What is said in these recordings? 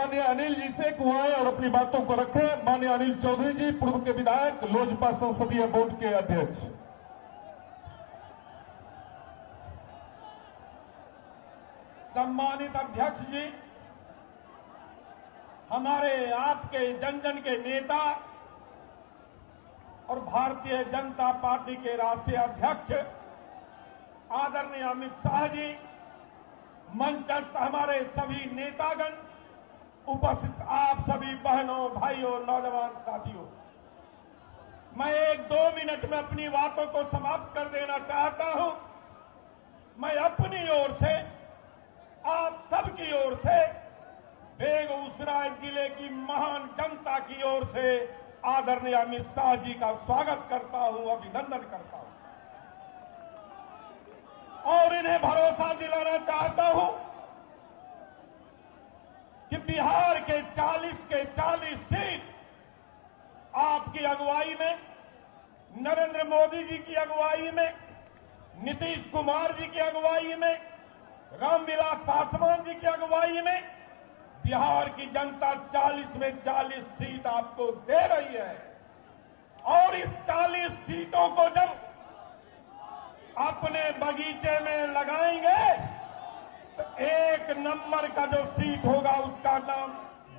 माननीय अनिल जी से कुआएं और अपनी बातों को रखें। माननीय अनिल चौधरी जी, पूर्व के विधायक, लोजपा संसदीय बोर्ड के अध्यक्ष। सम्मानित अध्यक्ष जी, हमारे आपके जन जन के नेता और भारतीय जनता पार्टी के राष्ट्रीय अध्यक्ष आदरणीय अमित शाह जी, मंचस्थ हमारे सभी नेतागण, उपस्थित आप सभी बहनों, भाइयों, नौजवान साथियों, मैं 1-2 मिनट में अपनी बातों को समाप्त कर देना चाहता हूं। मैं अपनी ओर से, आप सबकी ओर से, बेगूसराय जिले की महान जनता की ओर से आदरणीय अमित शाह जी का स्वागत करता हूं, अभिनंदन करता हूं और इन्हें भरोसा दिलाना चाहता हूं कि बिहार के 40 के 40 सीट आपकी अगुवाई में, नरेंद्र मोदी जी की अगुवाई में, नीतीश कुमार जी की अगुवाई में, रामविलास पासवान जी की अगुवाई में बिहार की जनता 40 में 40 सीट आपको दे रही है। और इस 40 सीटों को जब अपने बगीचे में लगाएंगे तो 1 नंबर का जो सीट होगा उसका नाम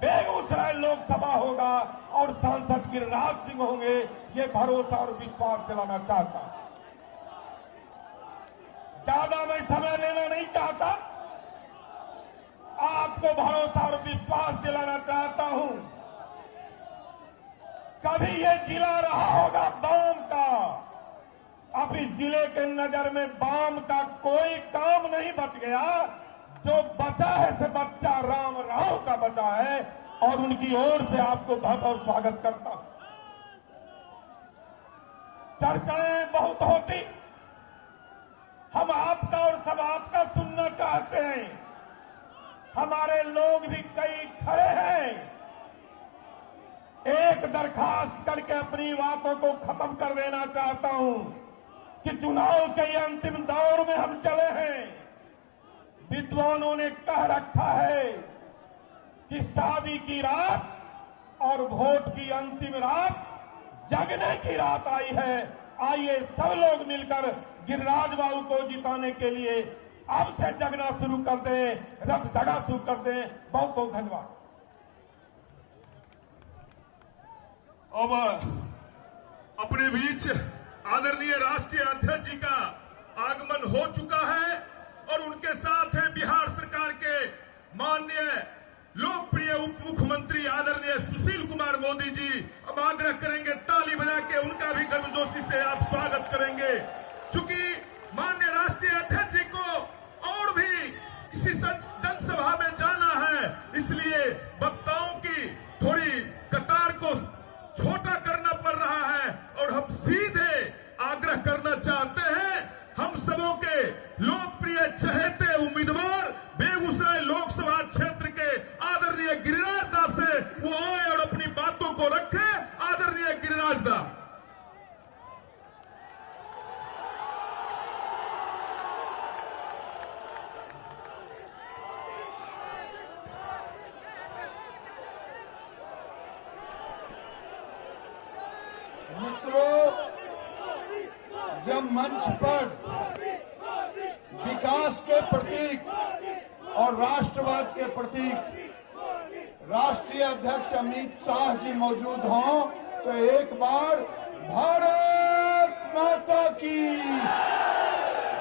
बेगूसराय लोकसभा होगा और सांसद गिरिराज सिंह होंगे। ये भरोसा और विश्वास दिलाना चाहता हूं। ज्यादा मैं समय लेना नहीं चाहता, आपको भरोसा और विश्वास दिलाना चाहता हूं। कभी ये जिला रहा होगा वाम का, अब इस जिले के नजर में वाम का कोई काम नहीं बच गया। जो बचा है से बच्चा राम राव का बचा है और उनकी ओर से आपको बहुत बहुत स्वागत करता हूं। चर्चाएं बहुत होती, हम आपका और सब आपका सुनना चाहते हैं। हमारे लोग भी कई खड़े हैं। एक दरखास्त करके अपनी बातों को खत्म कर देना चाहता हूं कि चुनाव के अंतिम दौर में हम चले हैं। विद्वानों ने कह रखा है कि शादी की रात और वोट की अंतिम रात जगने की रात आई है। आइए सब लोग मिलकर गिरिराज बाबू को जिताने के लिए अब से जगना शुरू कर दें, रथ जगह शुरू कर दें। बहुत बहुत धन्यवाद। अब अपने बीच आदरणीय राष्ट्रीय अध्यक्ष जी का आगमन हो चुका है और उनके साथ हैं बिहार सरकार के माननीय लोकप्रिय उप मुख्यमंत्री आदरणीय सुशील कुमार मोदी जी। अब आग्रह करेंगे ताली बजा के उनका भी गर्मजोशी से आप स्वागत करेंगे। चूंकि माननीय राष्ट्रीय अध्यक्ष जी को और भी किसी जनसभा में जाना है, इसलिए वक्ताओं की थोड़ी कतार को छोटा करना पड़ रहा है और हम सीधे आग्रह करना चाहते हैं हम सबों के लोकप्रिय चहेते उम्मीदवार बेगूसराय लोकसभा क्षेत्र के आदरणीय गिरिराज दास से वो आए और अपनी बातों को रखें। आदरणीय गिरिराज दास। मित्रों, जब मंच पर विकास के प्रतीक और राष्ट्रवाद के प्रतीक राष्ट्रीय अध्यक्ष अमित शाह जी मौजूद हों तो एक बार भारत माता की,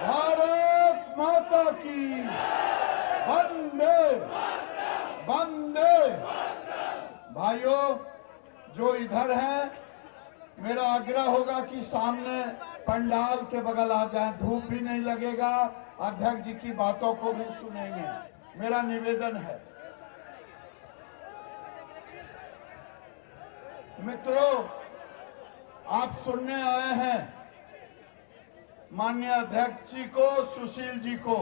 भारत माता की, वंदे वंदे। भाइयों जो इधर हैं, मेरा आग्रह होगा कि सामने पंडाल के बगल आ जाएं, धूप भी नहीं लगेगा, अध्यक्ष जी की बातों को भी सुनेंगे, मेरा निवेदन है। मित्रों, आप सुनने आए हैं माननीय अध्यक्ष जी को, सुशील जी को,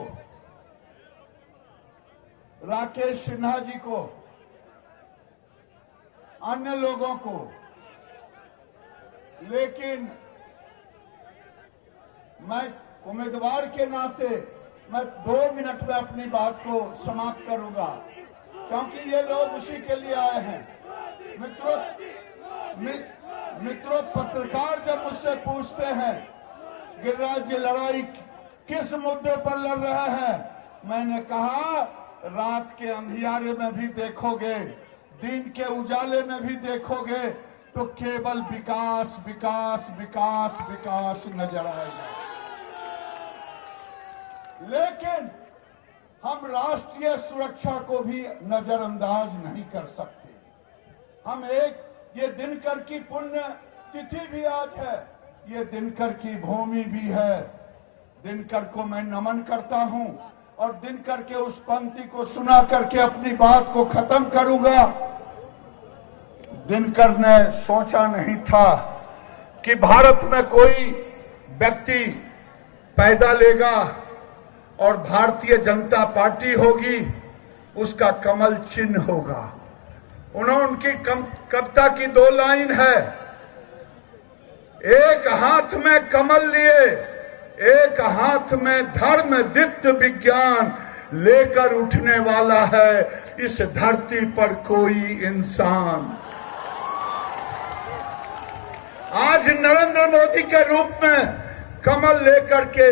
राकेश सिन्हा जी को, अन्य लोगों को, लेकिन मैं उम्मीदवार के नाते मैं 2 मिनट में अपनी बात को समाप्त करूंगा। क्योंकि ये लोग उसी के लिए आए हैं। मित्रों, पत्रकार जब मुझसे पूछते हैं गिरिराज जी लड़ाई किस मुद्दे पर लड़ रहे हैं, मैंने कहा रात के अंधियारे में भी देखोगे, दिन के उजाले में भी देखोगे तो केवल विकास विकास विकास विकास नजर आएगा। लेकिन हम राष्ट्रीय सुरक्षा को भी नजरअंदाज नहीं कर सकते। हम ये दिनकर की पुण्य तिथि भी आज है, ये दिनकर की भूमि भी है। दिनकर को मैं नमन करता हूं और दिनकर के उस पंक्ति को सुना करके अपनी बात को खत्म करूंगा। दिनकर ने सोचा नहीं था कि भारत में कोई व्यक्ति पैदा लेगा और भारतीय जनता पार्टी होगी, उसका कमल चिन्ह होगा। उनकी कविता की 2 लाइन है, एक हाथ में कमल लिए, एक हाथ में धर्म दीप्त विज्ञान, लेकर उठने वाला है इस धरती पर कोई इंसान। आज नरेंद्र मोदी के रूप में कमल लेकर के,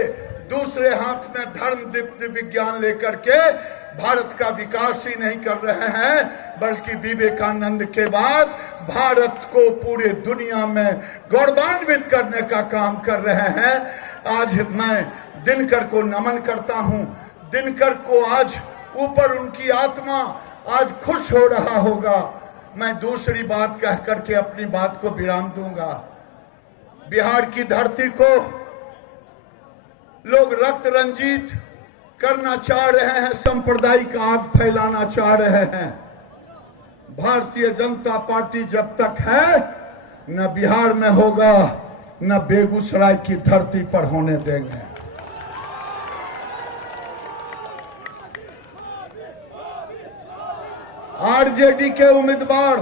दूसरे हाथ में धर्म दीप्त विज्ञान लेकर के भारत का विकास ही नहीं कर रहे हैं, बल्कि विवेकानंद के बाद भारत को पूरे दुनिया में गौरवान्वित करने का काम कर रहे हैं। आज मैं दिनकर को नमन करता हूं। दिनकर को आज ऊपर उनकी आत्मा आज खुश हो रहा होगा। मैं दूसरी बात कह करके अपनी बात को विराम दूंगा। बिहार की धरती को लोग रक्त रंजित करना चाह रहे हैं, सांप्रदायिक आग फैलाना चाह रहे हैं। भारतीय जनता पार्टी जब तक है, न बिहार में होगा, न बेगूसराय की धरती पर होने देंगे। आरजेडी के उम्मीदवार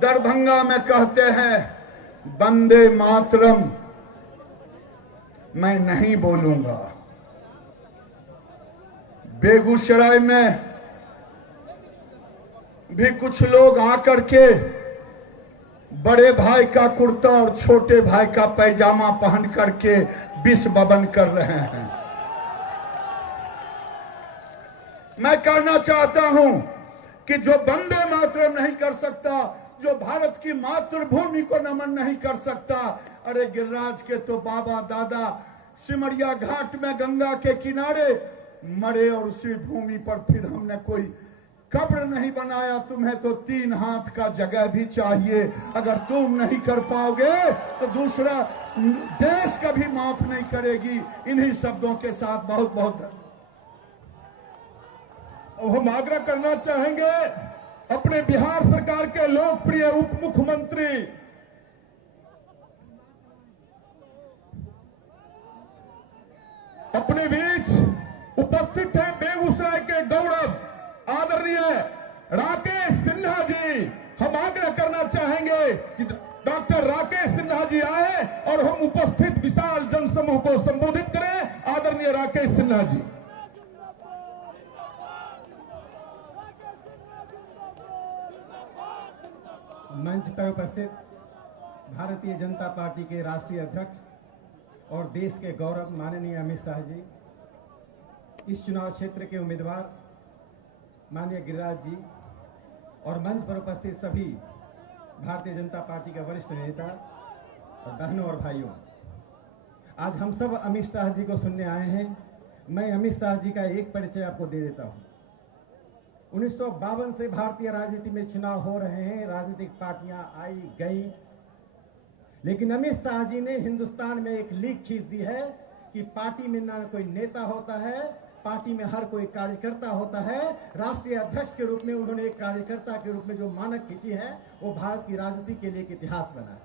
दरभंगा में कहते हैं वंदे मातरम, मैं नहीं बोलूंगा। बेगूसराय में भी कुछ लोग आकर के बड़े भाई का कुर्ता और छोटे भाई का पैजामा पहन करके विष बबन कर रहे हैं। मैं कहना चाहता हूं कि जो वंदे मातरम नहीं कर सकता, जो भारत की मातृभूमि को नमन नहीं कर सकता, अरे गिरिराज के तो बाबा दादा सिमरिया घाट में गंगा के किनारे मरे और उसी भूमि पर फिर हमने कोई कब्र नहीं बनाया। तुम्हें तो 3 हाथ का जगह भी चाहिए। अगर तुम नहीं कर पाओगे तो दूसरा देश कभी माफ नहीं करेगी। इन्हीं शब्दों के साथ बहुत बहुत हम आग्रह करना चाहेंगे अपने बिहार सरकार के लोकप्रिय उप मुख्यमंत्री अपने बीच उपस्थित हैं बेगूसराय के गौरव आदरणीय राकेश सिन्हा जी। हम आग्रह करना चाहेंगे कि डॉक्टर राकेश सिन्हा जी आए और हम उपस्थित विशाल जनसमूह को संबोधित करें। आदरणीय राकेश सिन्हा जी। मंच पर उपस्थित भारतीय जनता पार्टी के राष्ट्रीय अध्यक्ष और देश के गौरव माननीय अमित शाह जी, इस चुनाव क्षेत्र के उम्मीदवार माननीय गिरिराज जी और मंच पर उपस्थित सभी भारतीय जनता पार्टी के वरिष्ठ नेता और बहनों और भाइयों, आज हम सब अमित शाह जी को सुनने आए हैं। मैं अमित शाह जी का एक परिचय आपको दे देता हूं। 1952 से भारतीय राजनीति में चुनाव हो रहे हैं, राजनीतिक पार्टियां आई गई, लेकिन अमित शाह जी ने हिंदुस्तान में एक लीक खींच दी है कि पार्टी में ना कोई नेता होता है, पार्टी में हर कोई कार्यकर्ता होता है। राष्ट्रीय अध्यक्ष के रूप में उन्होंने एक कार्यकर्ता के रूप में जो मानक खींची है, वो भारत की राजनीति के लिए एक इतिहास बना है।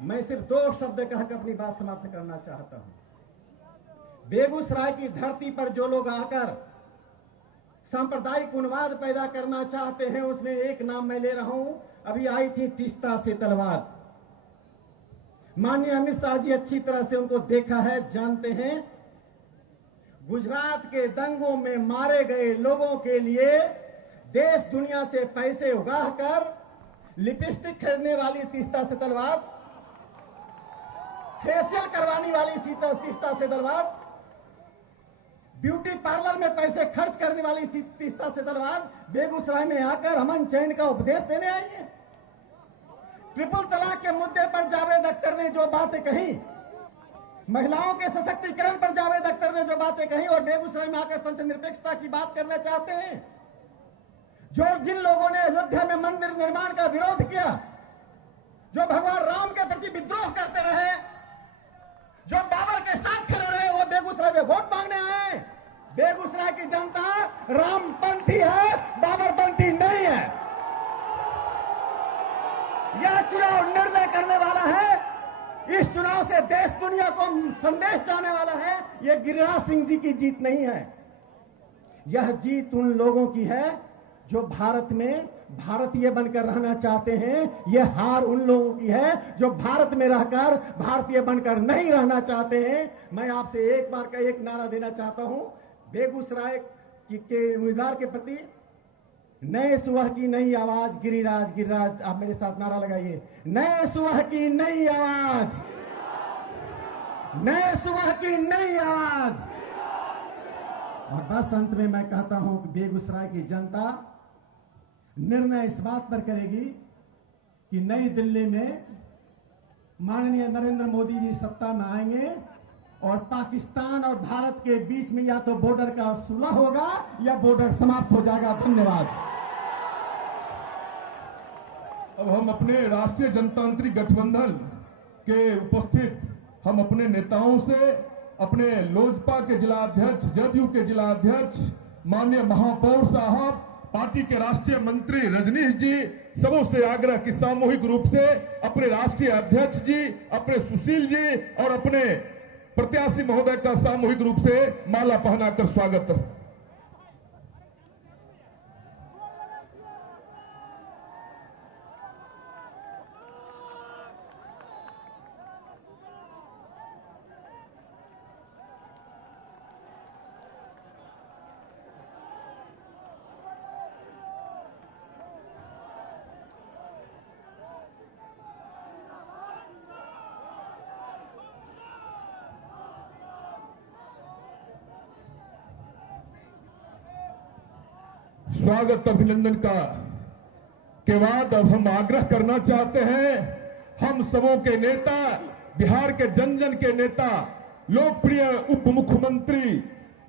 मैं सिर्फ 2 शब्द कहकर अपनी बात समाप्त करना चाहता हूं। बेगूसराय की धरती पर जो लोग आकर सांप्रदायिक उन्माद पैदा करना चाहते हैं, उसमें एक नाम मैं ले रहा हूं। अभी आई थी तीस्ता से तलवार। माननीय अमित शाह जी अच्छी तरह से उनको देखा है, जानते हैं। गुजरात के दंगों में मारे गए लोगों के लिए देश दुनिया से पैसे उगाहकर लिपस्टिक खरीदने वाली तीस्ता सेतलवाद, फेशियल करवाने वाली तीस्ता सेतलवाद, ब्यूटी पार्लर में पैसे खर्च करने वाली तीस्ता सेतलवाद बेगूसराय में आकर अमन चैन का उपदेश देने आई है। ट्रिपल तलाक के मुद्दे पर जावेद अख्तर ने जो बातें कही, महिलाओं के सशक्तिकरण पर जावेद अख्तर ने जो बातें कही और बेगूसराय में आकर तंत्र निरपेक्षता की बात करना चाहते हैं, जिन लोगों ने अयोध्या में मंदिर निर्माण का विरोध किया, जो भगवान राम के प्रति विद्रोह करते रहे, जो बाबर के साथ खड़े रहे, वो बेगूसराय में वोट मांगने आए। बेगूसराय की जनता रामपंथी है, बाबरपंथी नहीं है। यह चुनाव निर्णय करने वाला है। इस चुनाव से देश दुनिया को संदेश जाने वाला है। यह गिरिराज सिंह जी की जीत नहीं है। यह जीत उन लोगों की है जो भारत में भारतीय बनकर रहना चाहते हैं। यह हार उन लोगों की है जो भारत में रहकर भारतीय बनकर नहीं रहना चाहते हैं। मैं आपसे एक बार का एक नारा देना चाहता हूं बेगूसराय के उम्मीदवार के प्रति। नए सुबह की नई आवाज गिरिराज, गिरिराज आप मेरे साथ नारा लगाइए। नए सुबह की नई आवाज, नए सुबह की नई आवाज। और बस अंत में मैं कहता हूं कि बेगूसराय की जनता निर्णय इस बात पर करेगी कि नई दिल्ली में माननीय नरेंद्र मोदी जी सत्ता में आएंगे और पाकिस्तान और भारत के बीच में या तो बॉर्डर का सुलह होगा या बॉर्डर समाप्त हो जाएगा। धन्यवाद। अब हम अपने राष्ट्रीय जनतांत्रिक गठबंधन के उपस्थित हम अपने नेताओं से, अपने लोजपा के जिला अध्यक्ष, जदयू के जिला अध्यक्ष, माननीय महापौर साहब, पार्टी के राष्ट्रीय मंत्री रजनीश जी, सबों से आग्रह की सामूहिक रूप से अपने राष्ट्रीय अध्यक्ष जी, अपने सुशील जी और अपने प्रत्याशी महोदय का सामूहिक रूप से माला पहनाकर स्वागत। स्वागत अभिनंदन का के बाद अब हम आग्रह करना चाहते हैं, हम सबों के नेता, बिहार के जन जन के नेता, लोकप्रिय उप मुख्यमंत्री,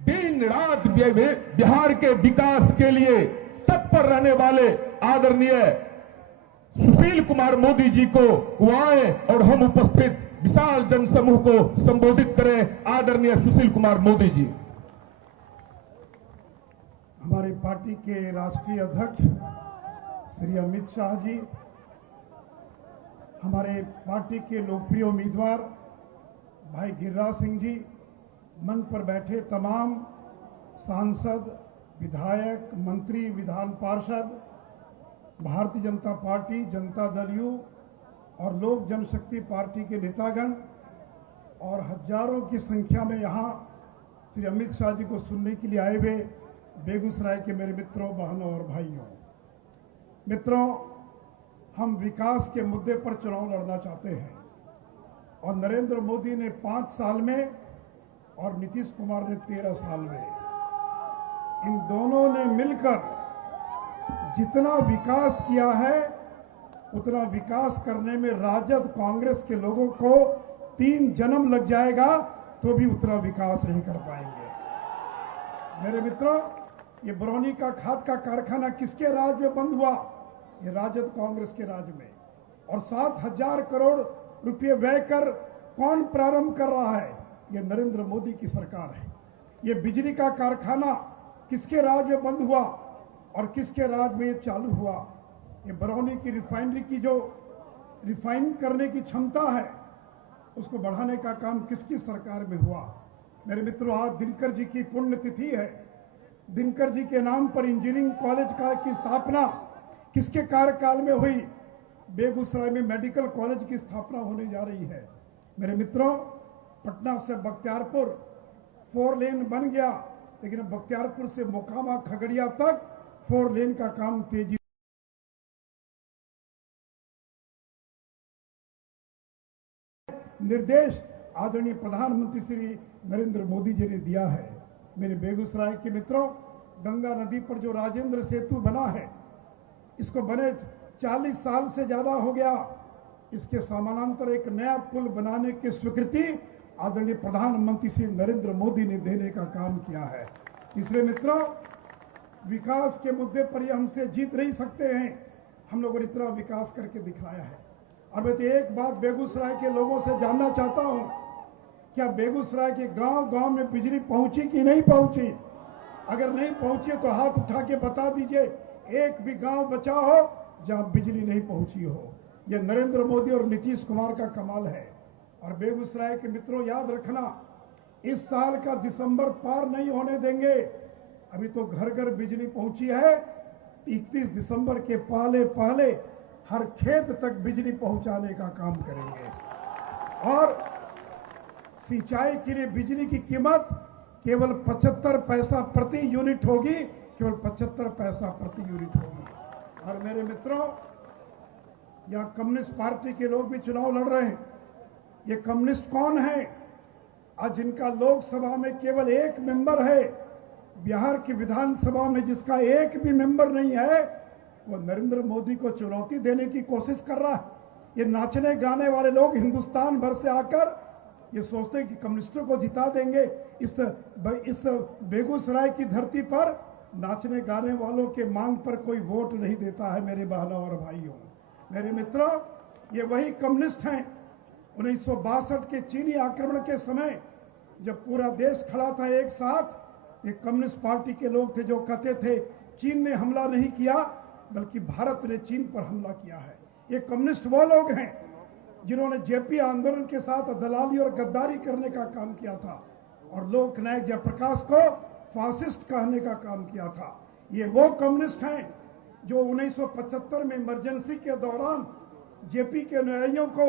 दिन रात बिहार के विकास के लिए तत्पर रहने वाले आदरणीय सुशील कुमार मोदी जी को वो आए और हम उपस्थित विशाल जनसमूह को संबोधित करें। आदरणीय सुशील कुमार मोदी जी। हमारी पार्टी के राष्ट्रीय अध्यक्ष श्री अमित शाह जी, हमारे पार्टी के लोकप्रिय उम्मीदवार भाई गिरिराज सिंह जी, मंच पर बैठे तमाम सांसद, विधायक, मंत्री, विधान पार्षद, भारतीय जनता पार्टी, जनता दल यू और लोक जनशक्ति पार्टी के नेतागण और हजारों की संख्या में यहाँ श्री अमित शाह जी को सुनने के लिए आए हुए बेगूसराय के मेरे मित्रों, बहनों और भाइयों। मित्रों, हम विकास के मुद्दे पर चुनाव लड़ना चाहते हैं और नरेंद्र मोदी ने 5 साल में और नीतीश कुमार ने 13 साल में, इन दोनों ने मिलकर जितना विकास किया है उतना विकास करने में राजद कांग्रेस के लोगों को 3 जन्म लग जाएगा तो भी उतना विकास नहीं कर पाएंगे। मेरे मित्रों, ये बरौनी का खाद का कारखाना किसके राज में बंद हुआ? ये राजद कांग्रेस के राज में। और 7,000 करोड़ रुपए व्यय कर कौन प्रारंभ कर रहा है? ये नरेंद्र मोदी की सरकार है। ये बिजली का कारखाना किसके राज में बंद हुआ और किसके राज में ये चालू हुआ? ये बरौनी की रिफाइनरी की जो रिफाइन करने की क्षमता है उसको बढ़ाने का काम किसकी सरकार में हुआ? मेरे मित्रों, आज दिनकर जी की पुण्यतिथि है। दिनकर जी के नाम पर इंजीनियरिंग कॉलेज की स्थापना किसके कार्यकाल में हुई? बेगूसराय में मेडिकल कॉलेज की स्थापना होने जा रही है। मेरे मित्रों, पटना से बख्तियारपुर 4 लेन बन गया, लेकिन बख्तियारपुर से मोकामा खगड़िया तक 4 लेन का काम तेजी निर्देश आदरणीय प्रधानमंत्री श्री नरेंद्र मोदी जी ने दिया है। मेरे बेगूसराय के मित्रों, गंगा नदी पर जो राजेंद्र सेतु बना है, इसको बने 40 साल से ज्यादा हो गया। इसके समानांतर एक नया पुल बनाने की स्वीकृति आदरणीय प्रधानमंत्री श्री नरेंद्र मोदी ने देने का काम किया है। तीसरे मित्रों, विकास के मुद्दे पर ये हमसे जीत नहीं सकते हैं। हम लोगों ने इतना विकास करके दिखाया है। और मैं तो एक बात बेगूसराय के लोगों से जानना चाहता हूं, क्या बेगूसराय के गांव-गांव में बिजली पहुंची कि नहीं पहुंची? अगर नहीं पहुंची तो हाथ उठा के बता दीजिए, एक भी गांव बचा हो जहां बिजली नहीं पहुंची हो। यह नरेंद्र मोदी और नीतीश कुमार का कमाल है। और बेगूसराय के मित्रों, याद रखना, इस साल का दिसंबर पार नहीं होने देंगे। अभी तो घर घर बिजली पहुंची है। 31 दिसंबर के पहले हर खेत तक बिजली पहुंचाने का काम करेंगे। और सिंचाई के लिए बिजली की कीमत केवल 75 पैसा प्रति यूनिट होगी, केवल 75 पैसा प्रति यूनिट होगी। और मेरे मित्रों, यहां कम्युनिस्ट पार्टी के लोग भी चुनाव लड़ रहे हैं। ये कम्युनिस्ट कौन है? आज जिनका लोकसभा में केवल एक मेंबर है, बिहार की विधानसभा में जिसका एक भी मेंबर नहीं है, वो नरेंद्र मोदी को चुनौती देने की कोशिश कर रहा है। ये नाचने गाने वाले लोग हिंदुस्तान भर से आकर ये सोचते हैं कि कम्युनिस्टों को जिता देंगे। इस बेगूसराय की धरती पर नाचने गाने वालों के मांग पर कोई वोट नहीं देता है। मेरे बहनों और भाइयों, मेरे मित्रों, ये वही कम्युनिस्ट हैं 1962 के चीनी आक्रमण के समय जब पूरा देश खड़ा था एक साथ, ये कम्युनिस्ट पार्टी के लोग थे जो कहते थे चीन ने हमला नहीं किया बल्कि भारत ने चीन पर हमला किया है। ये कम्युनिस्ट वो लोग हैं जिन्होंने जेपी आंदोलन के साथ दलाली और गद्दारी करने का काम किया था और लोकनायक जयप्रकाश को फासिस्ट कहने का काम किया था। ये वो कम्युनिस्ट हैं जो 1975 में इमरजेंसी के दौरान जेपी के अनुयायियों को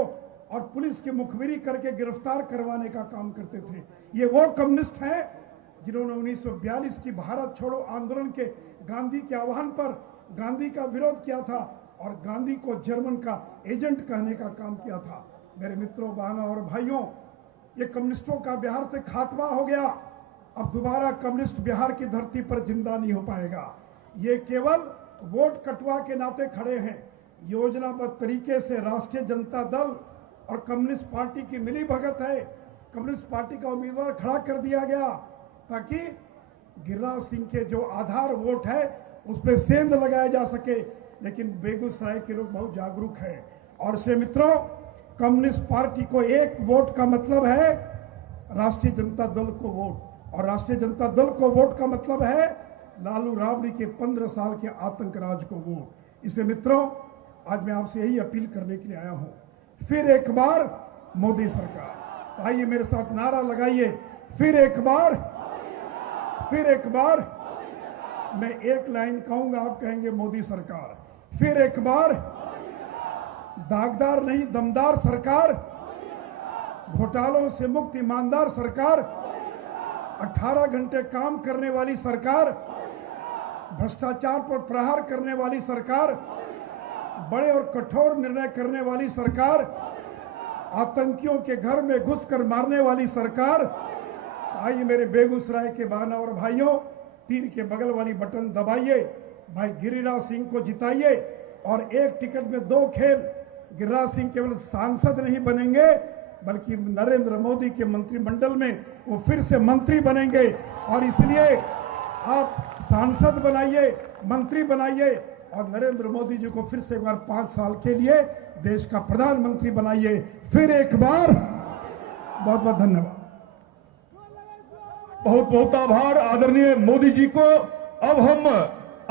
और पुलिस की मुखबिरी करके गिरफ्तार करवाने का काम करते थे। ये वो कम्युनिस्ट हैं जिन्होंने 1942 की भारत छोड़ो आंदोलन के गांधी के आह्वान पर गांधी का विरोध किया था और गांधी को जर्मन का एजेंट कहने का काम किया था। मेरे मित्रों, बहनों और भाइयों, ये कम्युनिस्टों का बिहार से खात्मा हो गया। अब दोबारा कम्युनिस्ट बिहार की धरती पर जिंदा नहीं हो पाएगा। ये केवल वोट कटवा के नाते खड़े हैं। योजनाबद्ध तरीके से राष्ट्रीय जनता दल और कम्युनिस्ट पार्टी की मिली भगत है। कम्युनिस्ट पार्टी का उम्मीदवार खड़ा कर दिया गया ताकि गिरिराज सिंह के जो आधार वोट है उस पर सेंध लगाया जा सके। लेकिन बेगूसराय के लोग बहुत जागरूक हैं और इससे मित्रों, कम्युनिस्ट पार्टी को एक वोट का मतलब है राष्ट्रीय जनता दल को वोट, और राष्ट्रीय जनता दल को वोट का मतलब है लालू राबड़ी के 15 साल के आतंक राज को वोट। इसलिए मित्रों, आज मैं आपसे यही अपील करने के लिए आया हूं, फिर एक बार मोदी सरकार। आइए मेरे साथ नारा लगाइए, फिर एक बार, फिर एक बार। मैं एक लाइन कहूंगा, आप कहेंगे मोदी सरकार। फिर एक बार, दागदार नहीं दमदार सरकार, घोटालों से मुक्त ईमानदार सरकार, 18 घंटे काम करने वाली सरकार, भ्रष्टाचार पर प्रहार करने वाली सरकार, बड़े और कठोर निर्णय करने वाली सरकार, आतंकियों के घर में घुसकर मारने वाली सरकार। आइए मेरे बेगूसराय के बहनों और भाइयों, तीर के बगल वाली बटन दबाइए, भाई गिरिराज सिंह को जिताइए। और एक टिकट में 2 खेल। गिरिराज सिंह केवल सांसद नहीं बनेंगे बल्कि नरेंद्र मोदी के मंत्रिमंडल में वो फिर से मंत्री बनेंगे। और इसलिए आप सांसद बनाइए, मंत्री बनाइए और नरेंद्र मोदी जी को फिर से एक बार 5 साल के लिए देश का प्रधानमंत्री बनाइए। फिर एक बार। बहुत बहुत धन्यवाद। बहुत बहुत आभार आदरणीय मोदी जी को। अब हम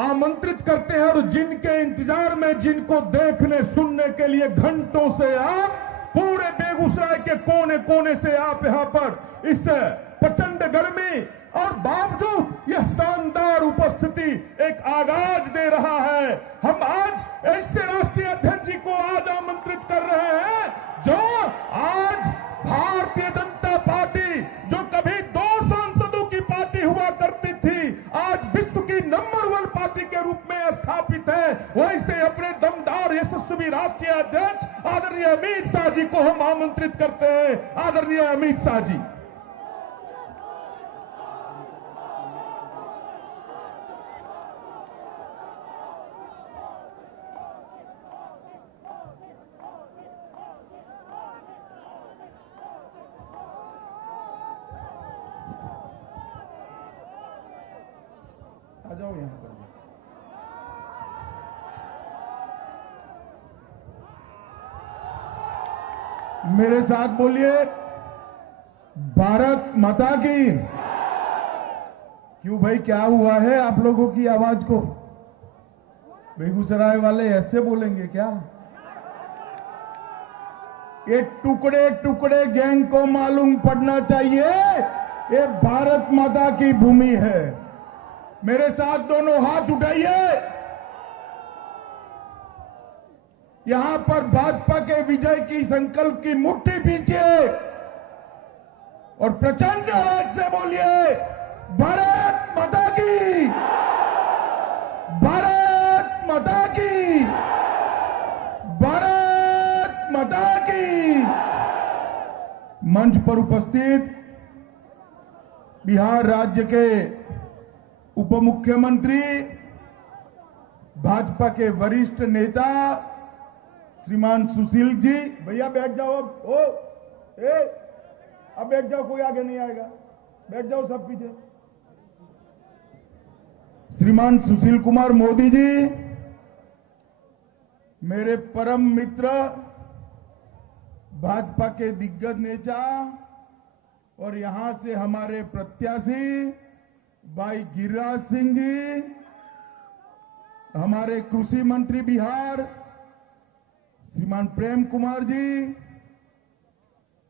आमंत्रित करते हैं और जिनके इंतजार में, जिनको देखने सुनने के लिए घंटों से आप पूरे बेगूसराय के कोने कोने से आप यहां पर इस प्रचंड गर्मी और बावजूद यह शानदार उपस्थिति एक आगाज दे रहा है। हम आज ऐसे राष्ट्रीय अध्यक्ष जी को आज आमंत्रित कर रहे हैं जो आज भारतीय जनता पार्टी, जो कभी 2 सांसदों की पार्टी हुआ करती थी, आज विश्व की नंबर 1 पार्टी के रूप स्थापित है, वैसे अपने दमदार यशस्वी राष्ट्रीय अध्यक्ष आदरणीय अमित शाह जी को हम आमंत्रित करते हैं। आदरणीय अमित शाह जी। आ जाओ यहां पर। मेरे साथ बोलिए, भारत माता की। क्यों भाई, क्या हुआ है आप लोगों की आवाज को? बेगूसराय वाले ऐसे बोलेंगे क्या? ये टुकड़े टुकड़े गैंग को मालूम पड़ना चाहिए, ये भारत माता की भूमि है। मेरे साथ दोनों हाथ उठाइए। यहां पर भाजपा के विजय की संकल्प की मुट्ठी पीछे और प्रचंड आवाज से बोलिए, भारत माता की, भारत माता की, भारत माता की। मंच पर उपस्थित बिहार राज्य के उप मुख्यमंत्री, भाजपा के वरिष्ठ नेता श्रीमान सुशील जी, भैया बैठ जाओ। अब बैठ जाओ, कोई आगे नहीं आएगा, बैठ जाओ सब पीछे। श्रीमान सुशील कुमार मोदी जी, मेरे परम मित्र, भाजपा के दिग्गज नेता और यहां से हमारे प्रत्याशी भाई गिरिराज सिंह जी, हमारे कृषि मंत्री बिहार श्रीमान प्रेम कुमार जी,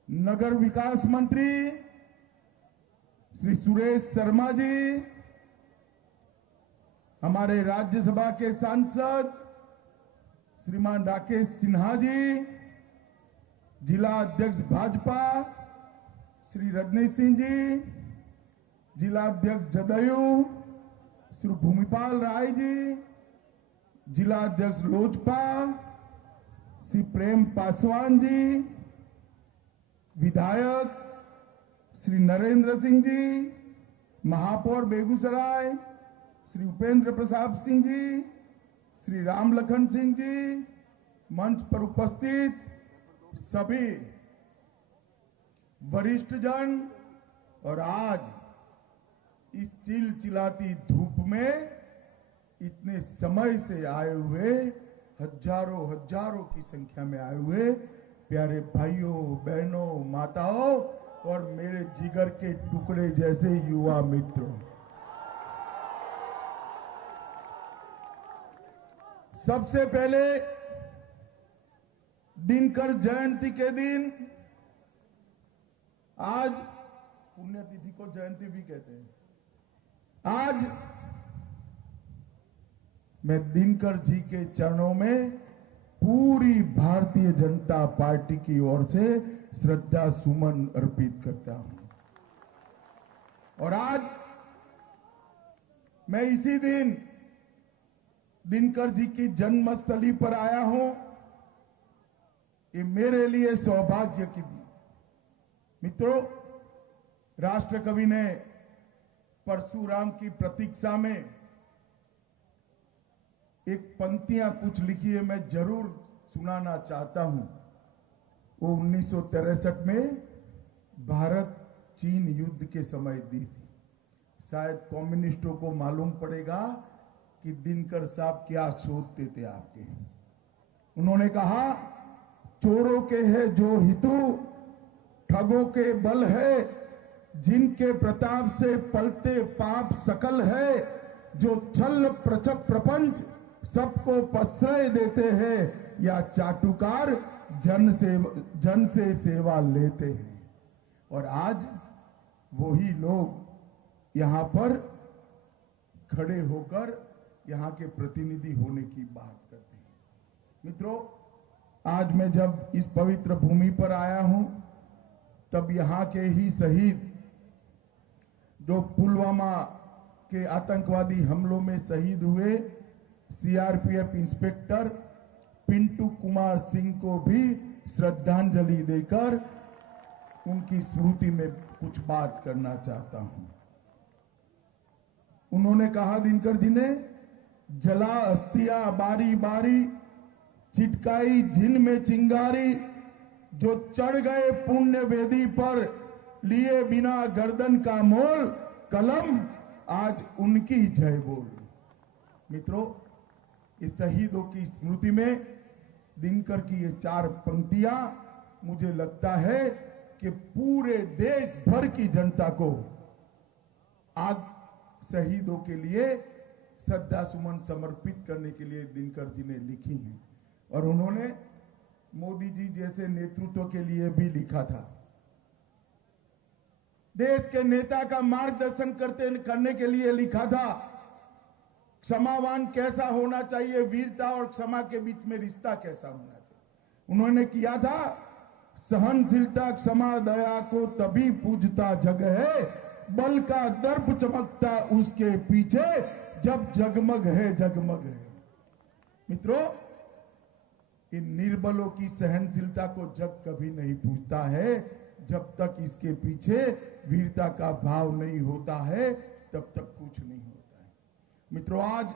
नगर विकास मंत्री श्री सुरेश शर्मा जी, हमारे राज्यसभा के सांसद श्रीमान राकेश सिन्हा जी, जिला अध्यक्ष भाजपा श्री रजनीश सिंह जी, जिला अध्यक्ष जदयू श्री भूमिपाल राय जी, जिला अध्यक्ष लोजपा श्री प्रेम पासवान जी, विधायक श्री नरेंद्र सिंह जी, महापौर बेगूसराय श्री उपेंद्र प्रसाद सिंह जी, श्री राम लखन सिंह जी, मंच पर उपस्थित सभी वरिष्ठ जन और आज इस चिलचिलाती धूप में इतने समय से आए हुए हजारों की संख्या में आए हुए प्यारे भाइयों, बहनों, माताओं और मेरे जिगर के टुकड़े जैसे युवा मित्रों, सबसे पहले दिनकर जयंती के दिन, आज पुण्यतिथि को जयंती भी कहते हैं, आज मैं दिनकर जी के चरणों में पूरी भारतीय जनता पार्टी की ओर से श्रद्धा सुमन अर्पित करता हूं। और आज मैं इसी दिन दिनकर जी की जन्मस्थली पर आया हूं। ये मेरे लिए सौभाग्य की मित्रों, राष्ट्र कवि ने परशुराम की प्रतीक्षा में एक पंक्तियां कुछ लिखी है, मैं जरूर सुनाना चाहता हूं। वो 1963 में भारत चीन युद्ध के समय दी थी। शायद कम्युनिस्टों को मालूम पड़ेगा कि दिनकर साहब क्या सोचते थे आपके। उन्होंने कहा, चोरों के है जो हितु, ठगों के बल है, जिनके प्रताप से पलते पाप सकल है, जो छल प्रपंच सबको प्रश्रय देते हैं, या चाटुकार जन से सेवा लेते हैं। और आज वही लोग यहां पर खड़े होकर यहां के प्रतिनिधि होने की बात करते हैं। मित्रों, आज मैं जब इस पवित्र भूमि पर आया हूं, तब यहां के ही शहीद, जो पुलवामा के आतंकवादी हमलों में शहीद हुए सीआरपीएफ इंस्पेक्टर पिंटू कुमार सिंह को भी श्रद्धांजलि देकर उनकी स्मृति में कुछ बात करना चाहता हूं। उन्होंने कहा, दिनकर जी ने, जला अस्थियां बारी बारी, चिटकाई जिन में चिंगारी, जो चढ़ गए पुण्य वेदी पर, लिए बिना गर्दन का मोल, कलम आज उनकी जय बोल। मित्रों, इस शहीदों की स्मृति में दिनकर की ये 4 पंक्तियां मुझे लगता है कि पूरे देश भर की जनता को आज शहीदों के लिए श्रद्धा सुमन समर्पित करने के लिए दिनकर जी ने लिखी हैं। और उन्होंने मोदी जी जैसे नेतृत्व के लिए भी लिखा था। देश के नेता का मार्गदर्शन करने के लिए लिखा था। क्षमावान कैसा होना चाहिए, वीरता और क्षमा के बीच में रिश्ता कैसा होना चाहिए। उन्होंने किया था, सहनशीलता क्षमा दया को तभी पूजता जग है, बल का दर्प चमकता उसके पीछे, जब जगमग है जगमग है। मित्रों, इन निर्बलों की सहनशीलता को जग कभी नहीं पूछता है। जब तक इसके पीछे वीरता का भाव नहीं होता है, तब तक कुछ नहीं होता है। मित्रों, आज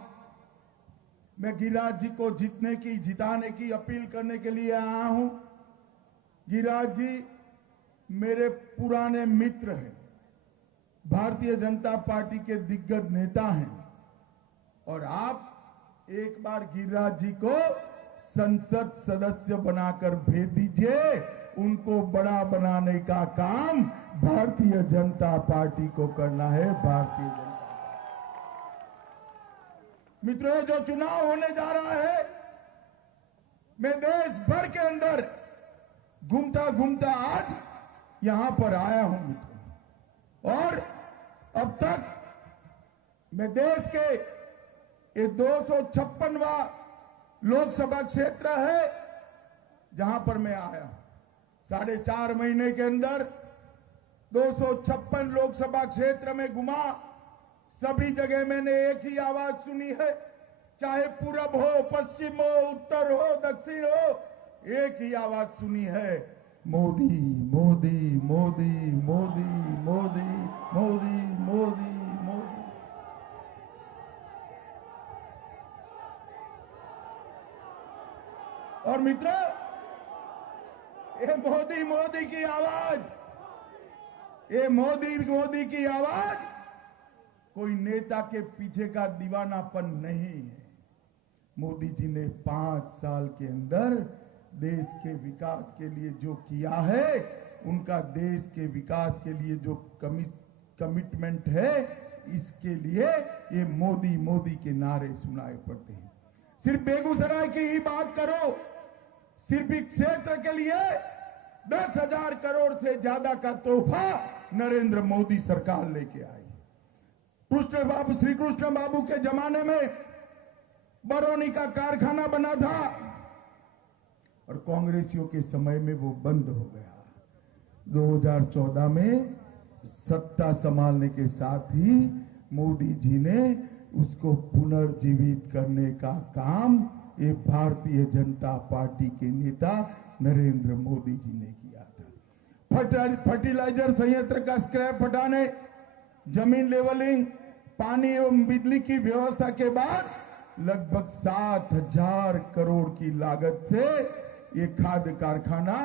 मैं गिरिराज जी को जिताने की अपील करने के लिए आया हूं। गिरिराज जी मेरे पुराने मित्र हैं, भारतीय जनता पार्टी के दिग्गज नेता हैं, और आप एक बार गिरिराज जी को संसद सदस्य बनाकर भेज दीजिए। उनको बड़ा बनाने का काम भारतीय जनता पार्टी को करना है। भारतीय जनता मित्रों, जो चुनाव होने जा रहा है, मैं देश भर के अंदर घूमता घूमता आज यहां पर आया हूं मित्रों। और अब तक मैं देश के ये 256वां लोकसभा क्षेत्र है जहां पर मैं आया हूं। 4.5 महीने के अंदर 256 लोकसभा क्षेत्र में घुमा। सभी जगह मैंने एक ही आवाज सुनी है, चाहे पूरब हो, पश्चिम हो, उत्तर हो, दक्षिण हो, एक ही आवाज सुनी है, मोदी मोदी मोदी मोदी मोदी मोदी मोदी मोदी। और मित्रों, ये मोदी मोदी की आवाज, ये मोदी मोदी की आवाज कोई नेता के पीछे का दीवानापन नहीं है। मोदी जी ने 5 साल के अंदर देश के विकास के लिए जो किया है, उनका देश के विकास के लिए जो कमिटमेंट है, इसके लिए ये मोदी मोदी के नारे सुनाए पड़ते हैं। सिर्फ बेगूसराय की ही बात करो, सिर्फ इस क्षेत्र के लिए 10,000 करोड़ से ज्यादा का तोहफा नरेंद्र मोदी सरकार लेके आई। श्री कृष्ण बाबू के जमाने में बरौनी का कारखाना बना था और कांग्रेसियों के समय में वो बंद हो गया। 2014 में सत्ता संभालने के साथ ही मोदी जी ने उसको पुनर्जीवित करने का काम ये भारतीय जनता पार्टी के नेता नरेंद्र मोदी जी ने किया था। फर्टिलाइजर संयंत्र का स्क्रैप हटाने, जमीन लेवलिंग, पानी एवं बिजली की व्यवस्था के बाद लगभग 7,000 करोड़ की लागत से ये खाद्य कारखाना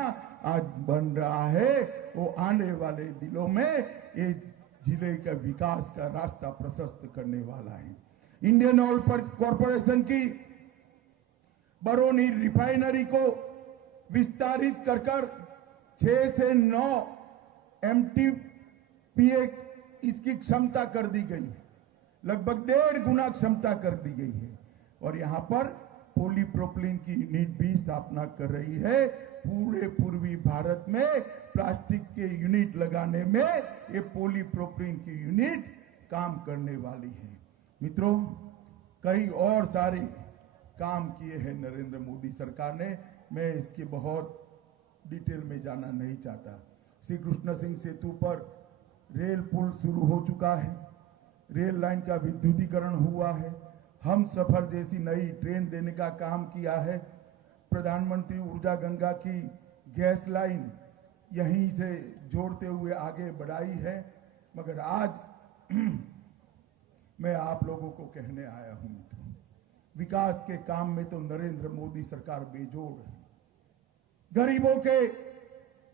आज बन रहा है। वो आने वाले दिनों में ये जिले का विकास का रास्ता प्रशस्त करने वाला है। इंडियन ऑयल कॉरपोरेशन की बरौनी रिफाइनरी को विस्तारित कर 6 से 9 MTPA इसकी क्षमता कर दी गई है। लगभग 1.5 गुना क्षमता कर दी गई है। और यहां पर पॉलीप्रोपिलीन की यूनिट भी स्थापना कर रही है। पूरे पूर्वी भारत में प्लास्टिक के यूनिट लगाने में ये पॉलीप्रोपिलीन की यूनिट काम करने वाली है। मित्रों, कई और सारे काम किए हैं नरेंद्र मोदी सरकार ने। मैं इसके बहुत डिटेल में जाना नहीं चाहता। श्री कृष्ण सिंह सेतु पर रेल पुल शुरू हो चुका है, रेल लाइन का विद्युतीकरण हुआ है, हम सफर जैसी नई ट्रेन देने का काम किया है। प्रधानमंत्री ऊर्जा गंगा की गैस लाइन यहीं से जोड़ते हुए आगे बढ़ाई है। मगर आज मैं आप लोगों को कहने आया हूं, विकास के काम में तो नरेंद्र मोदी सरकार बेजोड़ है। गरीबों के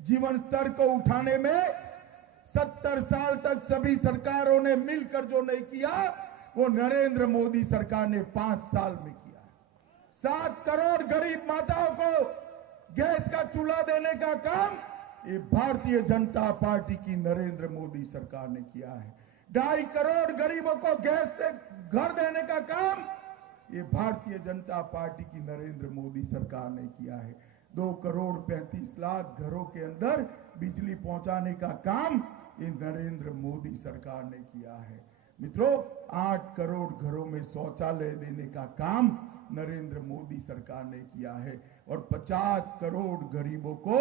जीवन स्तर को उठाने में 70 साल तक सभी सरकारों ने मिलकर जो नहीं किया, वो नरेंद्र मोदी सरकार ने 5 साल में किया। 7 करोड़ गरीब माताओं को गैस का चूल्हा देने का काम ये भारतीय जनता पार्टी की नरेंद्र मोदी सरकार ने किया है। 2.5 करोड़ गरीबों को गैस से घर देने का काम ये भारतीय जनता पार्टी की नरेंद्र मोदी सरकार ने किया है। 2 करोड़ 35 लाख घरों के अंदर बिजली पहुंचाने का काम ये नरेंद्र मोदी सरकार ने किया है। मित्रों, 8 करोड़ घरों में शौचालय देने का काम नरेंद्र मोदी सरकार ने किया है और 50 करोड़ गरीबों को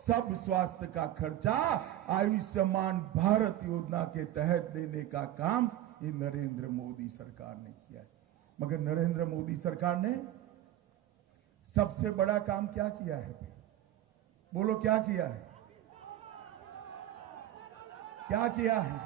सब स्वास्थ्य का खर्चा आयुष्मान भारत योजना के तहत देने का काम ये नरेंद्र मोदी सरकार ने किया है। मगर नरेंद्र मोदी सरकार ने सबसे बड़ा काम क्या किया है? बोलो, क्या किया है? क्या किया है?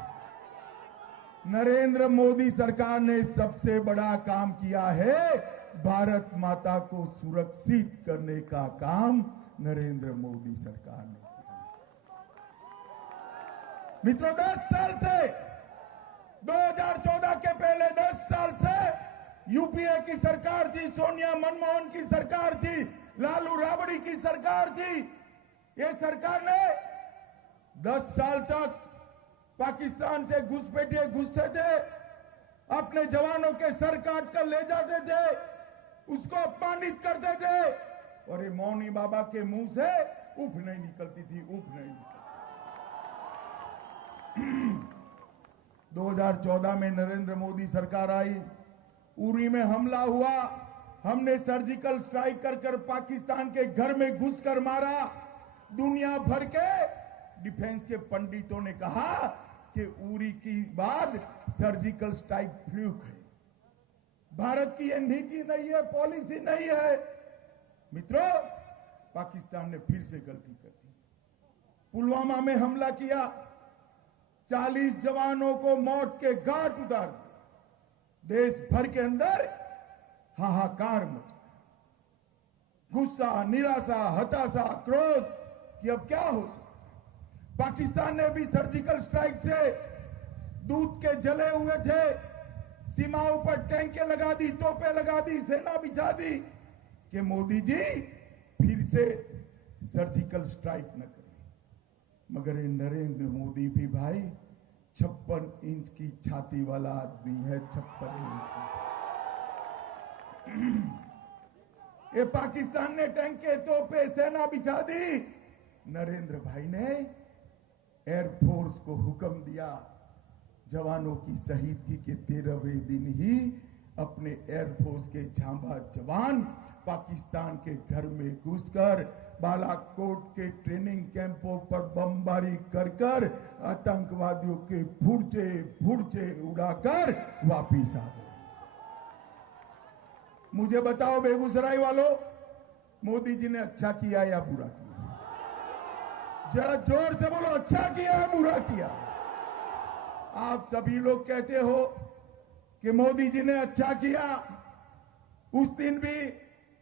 नरेंद्र मोदी सरकार ने सबसे बड़ा काम किया है, भारत माता को सुरक्षित करने का काम नरेंद्र मोदी सरकार ने किया। मित्रों, 10 साल से 2014 के पहले 10 साल से यूपीए की सरकार थी, सोनिया मनमोहन की सरकार थी, लालू राबड़ी की सरकार थी। ये सरकार ने 10 साल तक पाकिस्तान से घुसपैठिए घुसते थे, अपने जवानों के सर काट कर ले जाते थे, उसको अपमानित करते थे और ये मौनी बाबा के मुंह से उफ नहीं निकलती थी, उफ नहीं निकलती। 2014 में नरेंद्र मोदी सरकार आई, उरी में हमला हुआ, हमने सर्जिकल स्ट्राइक कर पाकिस्तान के घर में घुसकर मारा। दुनिया भर के डिफेंस के पंडितों ने कहा कि उरी की बाद सर्जिकल स्ट्राइक फ्लूक है, भारत की यह नीति नहीं है, पॉलिसी नहीं है। मित्रों, पाकिस्तान ने फिर से गलती कर दी। पुलवामा में हमला किया, 40 जवानों को मौत के घाट उतार दिया। देश भर के अंदर हाहाकार मचा, गुस्सा, निराशा, हताशा, क्रोध कि अब क्या हो सकता। पाकिस्तान ने भी सर्जिकल स्ट्राइक से दूध के जले हुए थे, सीमाओं पर टैंकें लगा दी, तोपें लगा दी, सेना बिछा दी कि मोदी जी फिर से सर्जिकल स्ट्राइक न करें। मगर ये नरेंद्र मोदी भी भाई 56 इंच की छाती वाला आदमी है, 56 इंच की। ये पाकिस्तान ने टैंके, तोपे, सेना बिछा दी। नरेंद्र भाई ने एयरफोर्स को हुक्म दिया, जवानों की शहीदगी के 13वें दिन ही अपने एयरफोर्स के जांबाज जवान पाकिस्तान के घर में घुसकर बालाकोट के ट्रेनिंग कैंपों पर बमबारी कर आतंकवादियों के फुर्चे उड़ाकर वापिस आ गए। मुझे बताओ बेगूसराय वालों, मोदी जी ने अच्छा किया या बुरा किया? जरा जोर से बोलो, अच्छा किया या बुरा किया? आप सभी लोग कहते हो कि मोदी जी ने अच्छा किया। उस दिन भी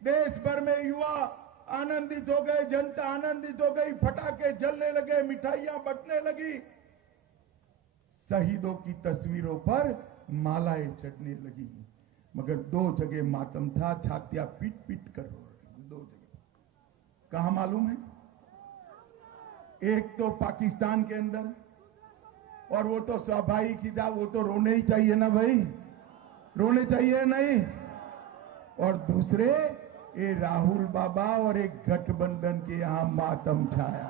देश भर में युवा आनंदित हो गए, जनता आनंदित हो गई, पटाखे जलने लगे, मिठाइयां बंटने लगी, शहीदों की तस्वीरों पर मालाएं चढ़ने लगी। मगर 2 जगह मातम था, छातियां पीट कर रो रही। 2 जगह कहां मालूम है? एक तो पाकिस्तान के अंदर, और वो तो स्वाभाविक ही था, वो तो रोने ही चाहिए ना भाई, रोने चाहिए नहीं। और दूसरे ये राहुल बाबा और एक गठबंधन के यहां मातम छाया।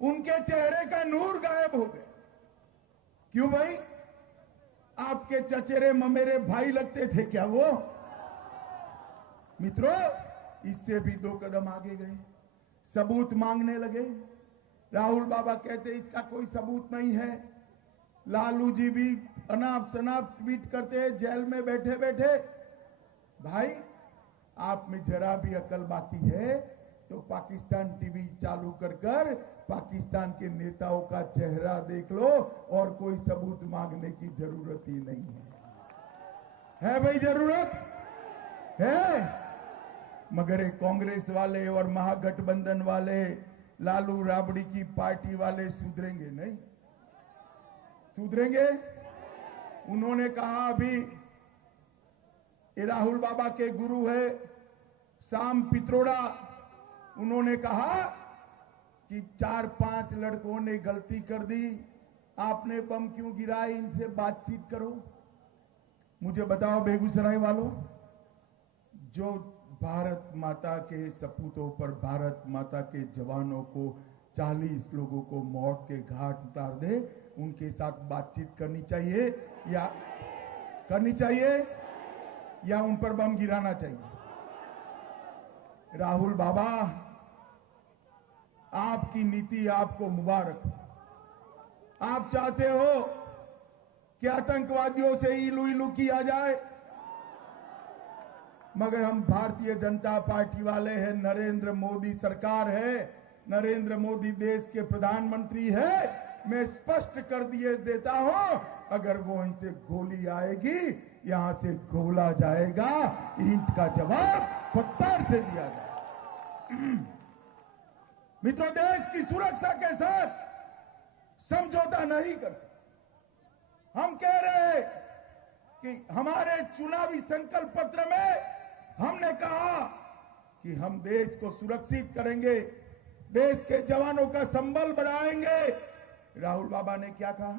उनके चेहरे का नूर गायब हो गया। क्यों भाई? आपके चचेरे ममेरे भाई लगते थे क्या वो? मित्रों, इससे भी 2 कदम आगे गए, सबूत मांगने लगे। राहुल बाबा कहते इसका कोई सबूत नहीं है, लालू जी भी अनाप शनाप ट्वीट करते हैं जेल में बैठे बैठे। भाई, आप में जरा भी अकल बाकी है तो पाकिस्तान टीवी चालू कर कर पाकिस्तान के नेताओं का चेहरा देख लो और कोई सबूत मांगने की जरूरत ही नहीं है भाई? जरूरत है? मगर एक कांग्रेस वाले और महागठबंधन वाले, लालू राबड़ी की पार्टी वाले सुधरेंगे नहीं? सुधरेंगे? उन्होंने कहा अभी, ये राहुल बाबा के गुरु है शाम पित्रोड़ा, उन्होंने कहा कि 4-5 लड़कों ने गलती कर दी, आपने बम क्यों गिराए, इनसे बातचीत करो। मुझे बताओ बेगूसराय वालों, जो भारत माता के सपूतों पर, भारत माता के जवानों को, 40 लोगों को मौत के घाट उतार दे, उनके साथ बातचीत करनी चाहिए या उन पर बम गिराना चाहिए? राहुल बाबा, आपकी नीति आपको मुबारक। आप चाहते हो कि आतंकवादियों से इलू इलू किया जाए, मगर हम भारतीय जनता पार्टी वाले हैं, नरेंद्र मोदी सरकार है, नरेंद्र मोदी देश के प्रधानमंत्री है। मैं स्पष्ट कर दिए देता हूं, अगर वो इनसे गोली आएगी, यहां से गोला जाएगा, ईंट का जवाब पत्थर से दिया जाएगा। मित्रों, देश की सुरक्षा के साथ समझौता नहीं कर सकते। हम कह रहे हैं कि हमारे चुनावी संकल्प पत्र में हमने कहा कि हम देश को सुरक्षित करेंगे, देश के जवानों का संबल बढ़ाएंगे। राहुल बाबा ने क्या कहा?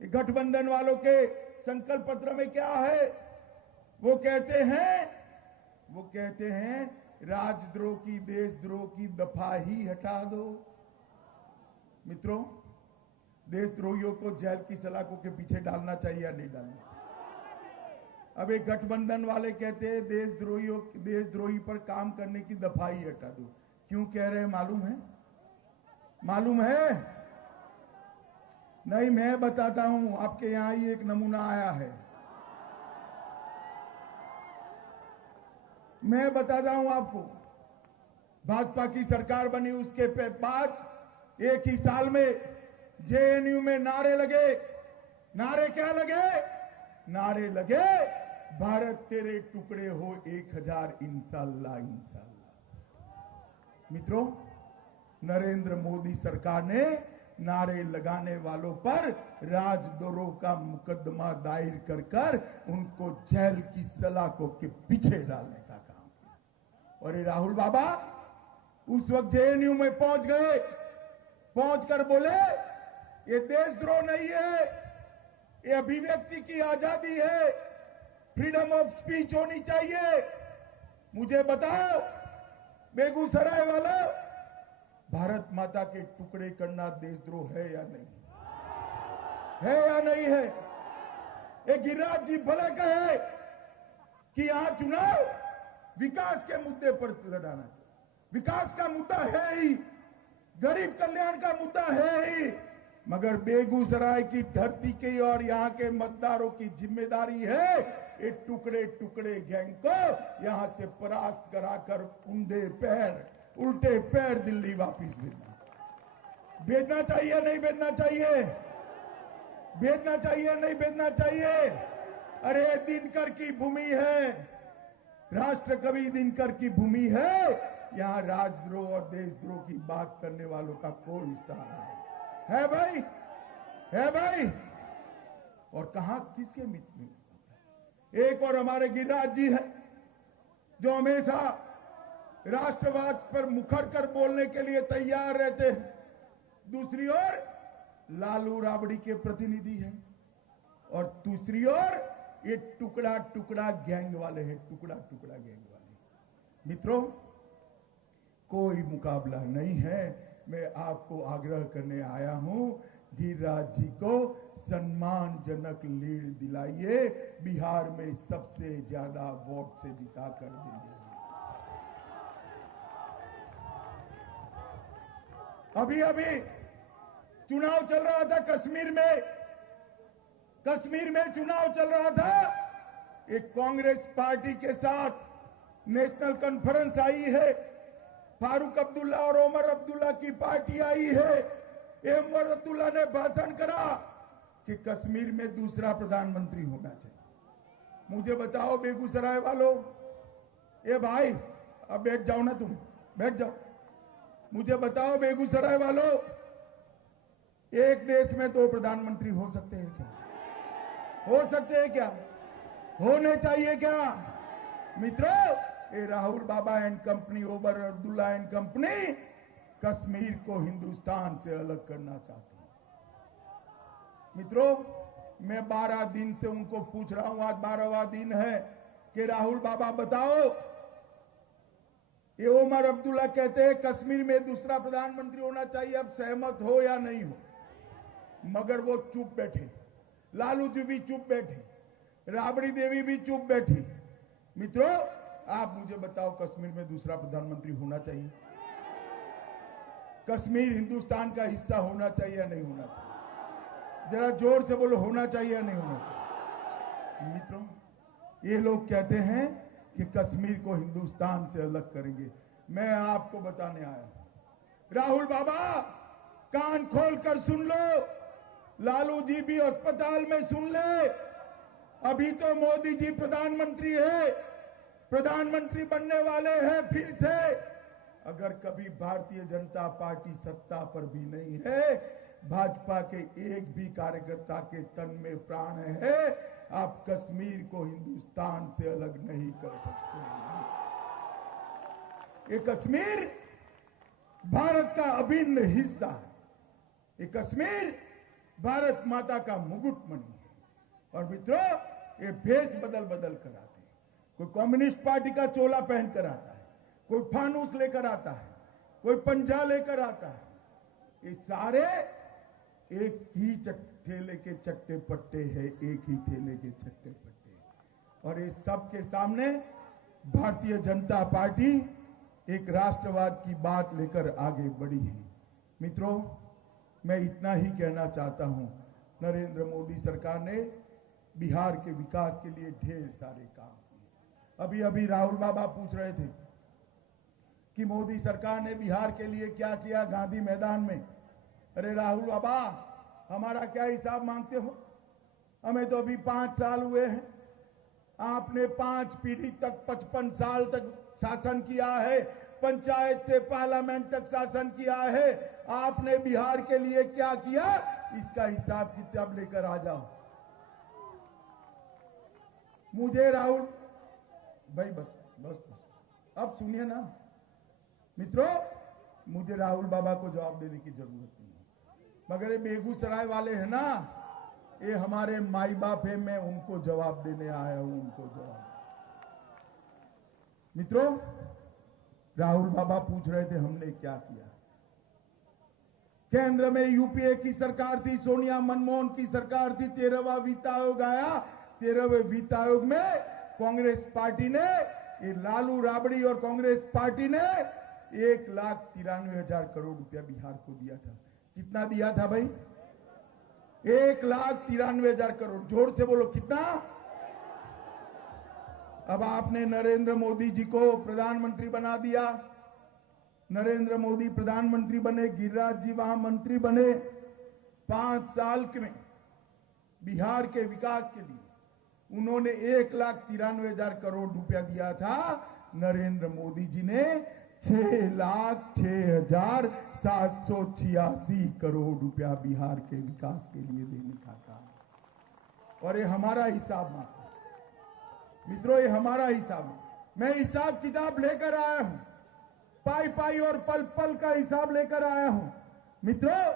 गठबंधन वालों के संकल्प पत्र में क्या है? वो कहते हैं राजद्रोह की, देशद्रोह की दफा ही हटा दो। मित्रों, देशद्रोहियों को जेल की सलाखों के पीछे डालना चाहिए या नहीं डालना? अब एक गठबंधन वाले कहते हैं देशद्रोही पर काम करने की दफा ही हटा दो। क्यों कह रहे हैं मालूम है? नहीं, मैं बताता हूं। आपके यहां ही एक नमूना आया है, मैं बताता हूं आपको। भाजपा की सरकार बनी, उसके बाद एक ही साल में जेएनयू में नारे लगे। नारे क्या लगे? नारे लगे, भारत तेरे टुकड़े हो 1000 इंशाल्लाह इंशाल्लाह। मित्रों, नरेंद्र मोदी सरकार ने नारे लगाने वालों पर राजद्रोह का मुकदमा दायर कर कर उनको जेल की सलाखों के पीछे डालने का काम किया। और ये राहुल बाबा उस वक्त जेएनयू में पहुंच गए, पहुंचकर बोले ये देशद्रोह नहीं है, ये अभिव्यक्ति की आजादी है, फ्रीडम ऑफ स्पीच होनी चाहिए। मुझे बताओ बेगूसराय वाला, भारत माता के टुकड़े करना देशद्रोह है या नहीं? है या नहीं है? एक गिरिराज जी भले कहे कि यहां चुनाव विकास के मुद्दे पर लड़ाना चाहिए। विकास का मुद्दा है ही, गरीब कल्याण का मुद्दा है ही, मगर बेगूसराय की धरती की और यहां के मतदारों की जिम्मेदारी है ये टुकड़े टुकड़े गैंग को यहां से परास्त कराकर उल्टे पैर दिल्ली वापिस भेजना चाहिए नहीं भेजना चाहिए? भेजना चाहिए नहीं भेजना चाहिए? अरे दिनकर की भूमि है, राष्ट्र कवि दिनकर की भूमि है, यहां राजद्रोह और देशद्रोह की बात करने वालों का कोई स्थान नहीं है भाई, है भाई। और कहां किसके मित्र में? एक और हमारे गिरिराज जी हैं जो हमेशा राष्ट्रवाद पर मुखर कर बोलने के लिए तैयार रहते हैं, दूसरी ओर लालू राबड़ी के प्रतिनिधि हैं, और दूसरी ओर ये टुकड़ा टुकड़ा गैंग वाले हैं, टुकड़ा टुकड़ा गैंग वाले। मित्रों, कोई मुकाबला नहीं है। मैं आपको आग्रह करने आया हूं, गिरिराज जी को सम्मानजनक लीड दिलाइए, बिहार में सबसे ज्यादा वोट से जिता कर दीजिए। चुनाव चल रहा था कश्मीर में चुनाव चल रहा था। एक कांग्रेस पार्टी के साथ नेशनल कॉन्फ्रेंस आई है, फारूक अब्दुल्ला और उमर अब्दुल्ला की पार्टी आई है। उमर अब्दुल्ला ने भाषण करा कि कश्मीर में दूसरा प्रधानमंत्री होना चाहिए। मुझे बताओ बेगूसराय वालों, ए भाई अब बैठ जाओ ना, तुम बैठ जाओ। मुझे बताओ बेगूसराय वालों, एक देश में दो प्रधानमंत्री हो सकते हैं क्या? हो सकते हैं क्या? होने चाहिए क्या? मित्रों, ये Rahul Baba and company, Omar Abdullah and company Kashmir को हिंदुस्तान से अलग करना चाहती है। मित्रों, मैं 12 दिन से उनको पूछ रहा हूं, आज 12वां दिन है कि राहुल बाबा बताओ, ये उमर अब्दुल्ला कहते हैं कश्मीर में दूसरा प्रधानमंत्री होना चाहिए, अब सहमत हो या नहीं हो? मगर वो चुप बैठे, लालू जी भी चुप बैठे, राबड़ी देवी भी चुप बैठी। मित्रों, आप मुझे बताओ कश्मीर में दूसरा प्रधानमंत्री होना चाहिए? कश्मीर हिंदुस्तान का हिस्सा होना चाहिए या नहीं होना चाहिए? जरा जोर से बोलो, होना चाहिए या नहीं होना चाहिए? मित्रों, ये लोग कहते हैं कि कश्मीर को हिंदुस्तान से अलग करेंगे। मैं आपको बताने आया हूं, राहुल बाबा कान खोल कर सुन लो, लालू जी भी अस्पताल में सुन ले। अभी तो मोदी जी प्रधानमंत्री है, प्रधानमंत्री बनने वाले हैं फिर से। अगर कभी भारतीय जनता पार्टी सत्ता पर भी नहीं है, भाजपा के एक भी कार्यकर्ता के तन में प्राण है, आप कश्मीर को हिंदुस्तान से अलग नहीं कर सकते। ये कश्मीर भारत का अभिन्न हिस्सा है। ये कश्मीर भारत माता का मुकुटमणि है। और मित्रों, ये भेष बदल बदल कर आते हैं। कोई कम्युनिस्ट पार्टी का चोला पहन कर आता है, कोई फानूस लेकर आता है, कोई पंजा लेकर आता है। ये सारे एक ही ठेले के चट्टे पट्टे हैं, एक ही ठेले के चट्टे पट्टे। और इस सब के सामने भारतीय जनता पार्टी एक राष्ट्रवाद की बात लेकर आगे बढ़ी है। मित्रों, मैं इतना ही कहना चाहता हूं, नरेंद्र मोदी सरकार ने बिहार के विकास के लिए ढेर सारे काम किए। अभी अभी राहुल बाबा पूछ रहे थे कि मोदी सरकार ने बिहार के लिए क्या किया गांधी मैदान में। अरे राहुल बाबा, हमारा क्या हिसाब मांगते हो? हमें तो अभी 5 साल हुए हैं, आपने 5 पीढ़ी तक 55 साल तक शासन किया है, पंचायत से पार्लियामेंट तक शासन किया है। आपने बिहार के लिए क्या किया, इसका हिसाब किताब लेकर आ जाओ। मुझे राहुल भाई बस अब सुनिए ना मित्रों, मुझे राहुल बाबा को जवाब देने की जरूरत नहीं है, मगर ये बेगूसराय वाले हैं ना, ये हमारे माई बाप है, मैं उनको जवाब देने आया हूं, उनको जवाब। मित्रों, राहुल बाबा पूछ रहे थे हमने क्या किया। केंद्र में यूपीए की सरकार थी, सोनिया मनमोहन की सरकार थी, 13वां वित्त आयोग आया। 13वें वित्त आयोग में कांग्रेस पार्टी ने, ये लालू राबड़ी और कांग्रेस पार्टी ने 1,93,000 करोड़ रुपया बिहार को दिया था। कितना दिया था भाई? 1,93,000 करोड़। जोर से बोलो, कितना? अब आपने नरेंद्र मोदी जी को प्रधानमंत्री बना दिया। नरेंद्र मोदी प्रधानमंत्री बने, गिरिराज जी वहां मंत्री बने। 5 साल में बिहार के विकास के लिए उन्होंने 1,93,000 करोड़ रुपया दिया था। नरेंद्र मोदी जी ने 6,06,786 करोड़ रुपया बिहार के विकास के लिए देने का काम। और ये हमारा हिसाब मात्र मित्रों, ये हमारा हिसाब है। मैं हिसाब किताब लेकर आया हूं, पाई पाई और पल पल का हिसाब लेकर आया हूं। मित्रों,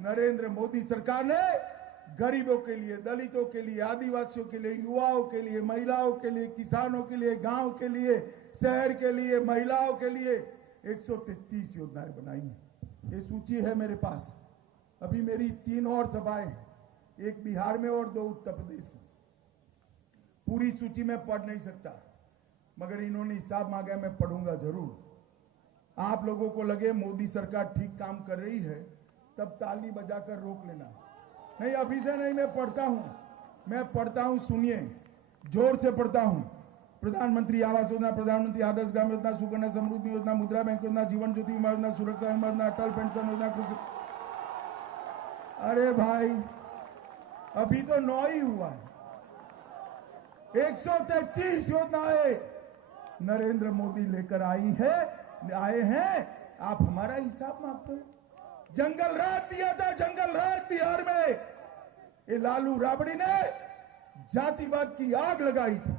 नरेंद्र मोदी सरकार ने गरीबों के लिए, दलितों के लिए, आदिवासियों के लिए, युवाओं के लिए, महिलाओं के लिए, किसानों के लिए, गांव के लिए, शहर के लिए, महिलाओं के लिए 133 योजनाएं बनाई हैं। ये सूची है मेरे पास। अभी मेरी 3 और सभाएं हैं, एक बिहार में और 2 उत्तर प्रदेश में। पूरी सूची में पढ़ नहीं सकता, मगर इन्होंने हिसाब मांगा, मैं पढ़ूंगा जरूर। आप लोगों को लगे मोदी सरकार ठीक काम कर रही है, तब ताली बजाकर रोक लेना। नहीं, अभी से नहीं, मैं पढ़ता हूं, सुनिए, जोर से पढ़ता हूं। प्रधानमंत्री आवास योजना, प्रधानमंत्री आदर्श ग्राम योजना, सुकन्या समृद्धि योजना, मुद्रा बैंक योजना, जीवन ज्योति बीमा योजना, सुरक्षा बीमा योजना, अटल पेंशन योजना, कृषि। अरे भाई, अभी तो 9 ही हुआ है। 133 योजनाएं नरेंद्र मोदी लेकर आए हैं। आप हमारा हिसाब मांगते हो। जंगल राज दिया था, जंगल राज बिहार में। ये लालू राबड़ी ने जातिवाद की आग लगाई थी।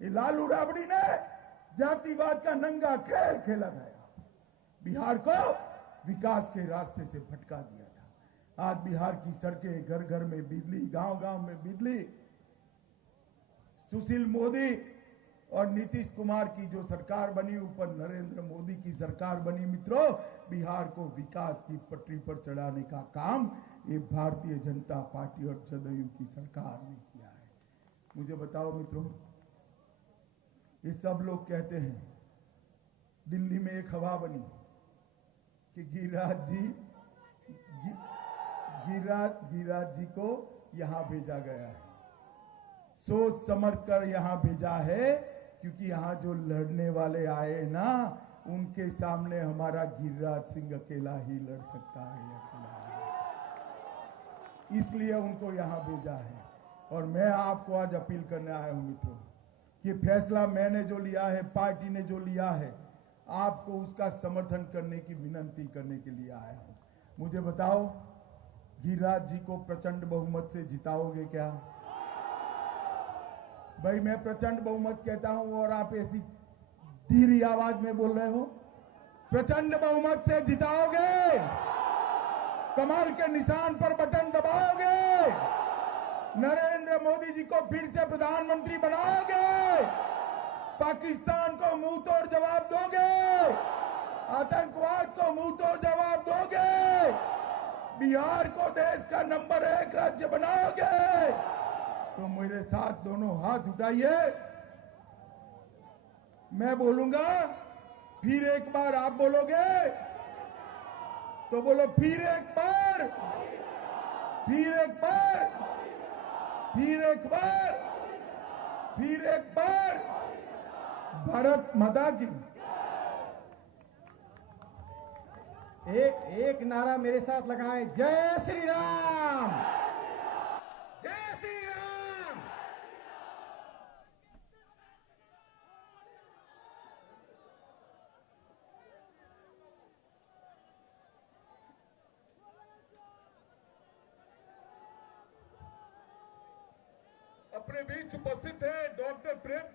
ये लालू राबड़ी ने जातिवाद का नंगा खेल खेला गया, बिहार को विकास के रास्ते से भटका दिया था। आज बिहार की सड़कें, घर घर में बिजली, गांव गांव में बिजली। सुशील मोदी और नीतीश कुमार की जो सरकार बनी, ऊपर नरेंद्र मोदी की सरकार बनी, मित्रों, बिहार को विकास की पटरी पर चढ़ाने का काम ये भारतीय जनता पार्टी और जदयू की सरकार ने किया है। मुझे बताओ मित्रों, ये सब लोग कहते हैं, दिल्ली में एक हवा बनी कि गिरिराज जी को यहां भेजा गया है। सोच समझ कर यहां भेजा है, क्योंकि यहां जो लड़ने वाले आए ना, उनके सामने हमारा गिरिराज सिंह अकेला ही लड़ सकता है, इसलिए उनको यहां भेजा है। और मैं आपको आज अपील करने आया हूं मित्रों, कि फैसला मैंने जो लिया है, पार्टी ने जो लिया है, आपको उसका समर्थन करने की विनती करने के लिए आया हूं। मुझे बताओ, गिरिराज जी को प्रचंड बहुमत से जिताओगे क्या? भाई, मैं प्रचंड बहुमत कहता हूं और आप ऐसी धीरी आवाज में बोल रहे हो। प्रचंड बहुमत से जिताओगे? कमल के निशान पर बटन दबाओगे? नरेंद्र मोदी जी को फिर से प्रधानमंत्री बनाओगे? पाकिस्तान को मुंह तोड़ जवाब दोगे? आतंकवाद को मुंह तोड़ जवाब दोगे? बिहार को देश का नंबर 1 राज्य बनाओगे? तो मेरे साथ दोनों हाथ उठाइए। मैं बोलूंगा, फिर एक बार आप बोलोगे, तो बोलो, फिर एक बार, फिर एक बार, फिर एक बार, फिर एक बार। भारत माता की। एक नारा मेरे साथ लगाएं, जय श्री राम, जय श्री राम। अपने बीच उपस्थित है डॉक्टर प्रेम